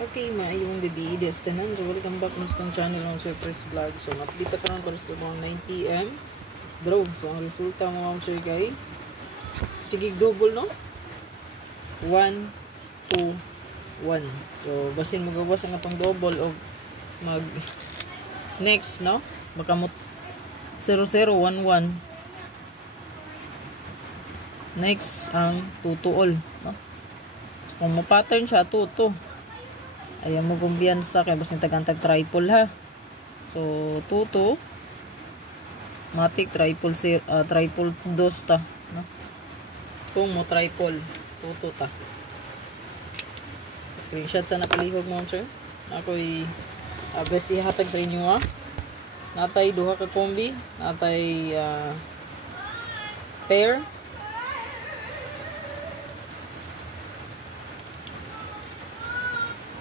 Okay, maayong gabi. Destanan. So, welcome back na sa channel ng Surprise Vlog. So, update ka lang para sa mga 9 PM. Bro, so ang resulta mo mga sir kay sigig double, no? 1, 2, 1. So, basin mo gawas ang atong double o mag next, no? Makamot 0, 0, 1, 1. Next, ang 2 to all, no? So, kung mo-pattern siya, 2 to. Ayaw mo kumbiyansa kaya basta tagantag triple ha. So 2 matik triple triple dos ta, no? Kung mo triple 2 ta. Screenshot sa napalihog mo sir. Ako'y best ihatag sa inyo ha. Natay duha ka kombi, natay pair.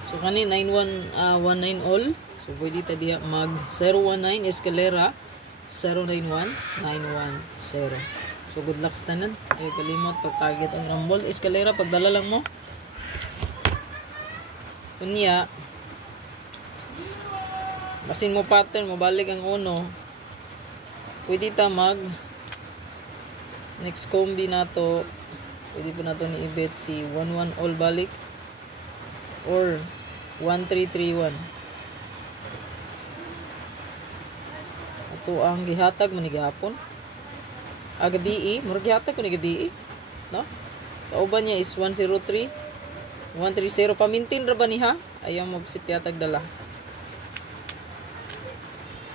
So kani 9119 all. So pwede ta diha mag 019 escalera 091 910. So good luck tanan. Ay kalimot pag target ang rumble escalera pagdala lang mo. Kunya basin mo pattern mo balik ang uno. Pwede ta mag next combi nato. Pwede pa nato ni i-bet si 11 all balik or 1331. Ito ang gihatag mo ni gihapon. Gabi, murag gihatag ko ni gabi, no? Kauban niya is 103 130 pamintin ra ba ni ha? Ayaw mo sipyatag dala.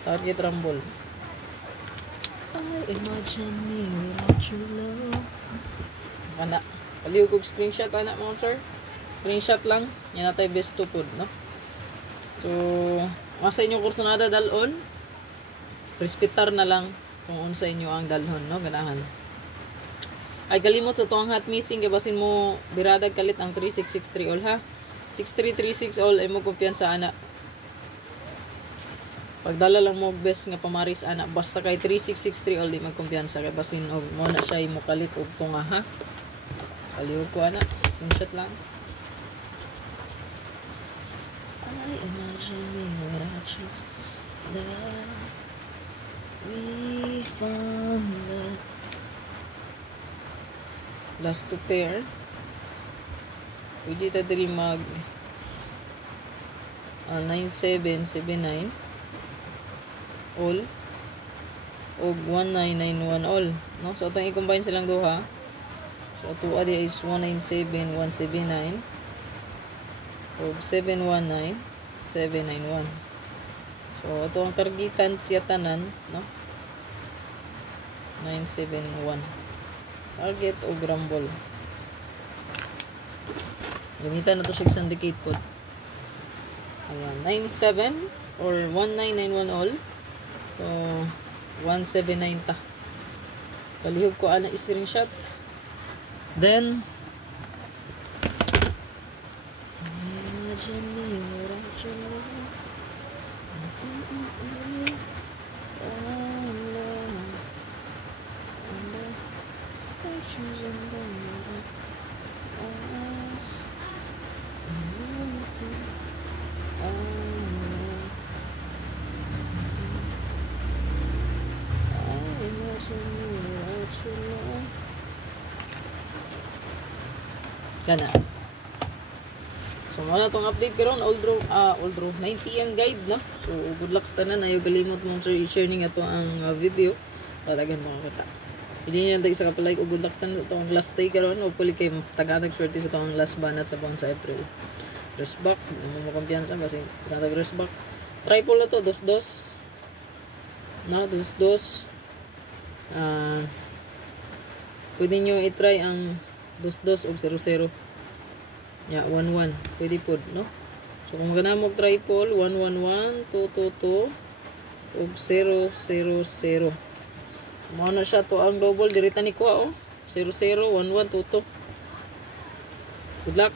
Target rumble. I imagine me without your love. Kana paliw kog screenshot ana mo sir. Screenshot lang. Yan natay best to food, no? So, masa inyo kursunada dalon, respetar na lang kung unsa inyo ang dalhon, no? Ganahan. Ay, kalimot sa tuwang hot missing, kaya basin mo biradag kalit ang 3663 all, ha? 6336 all, ay mo kumpiyansa, ana. Pagdala lang mo best nga pamaris, ana. Basta kay 3663 all, di magkumpiyansa. Kaya basin, mo na siya, mo kalit og tunga, ha? Kaliwag ko, ana. Screenshot lang. I imagine me without you, that we found love. Last two pair. Pwede ta diri mag 9779 all o 1991 all, no? So atong i-combine silang duha. So ato adi is 197179 o 719 791. So ito ang targetan siya tanan, no? 971 target o rumble. Gamitan na to siya syndicate po. Ayan, 97 or 1991 all. So 179 ta. Palihog ko ana screenshot. Then kana. So muna tong update karon all draw 9 PM guide, no? So good luck sa tanan, ayo kalimot mo sir i-share ning ato ang video para daghan mga kita. Hindi niya tag isa ka like o good luck sa itong last day karon o puli kay tagatag swerte sa itong last banat sa pang sa April. Rest back, mo kumpiyansa kasi tagatag rest back. Triple na to, dos. No, dos. Pwede nyo i-try ang 2-2 o 0-0. Yeah, 1-1. Pwede po, no? So, kung gana mo triple, 1-1-1, 2-2-2, o 0-0-0. Mga na siya to ang double. Dirita ni ko, oh. 0-0, 1-1, 2-2. Good luck.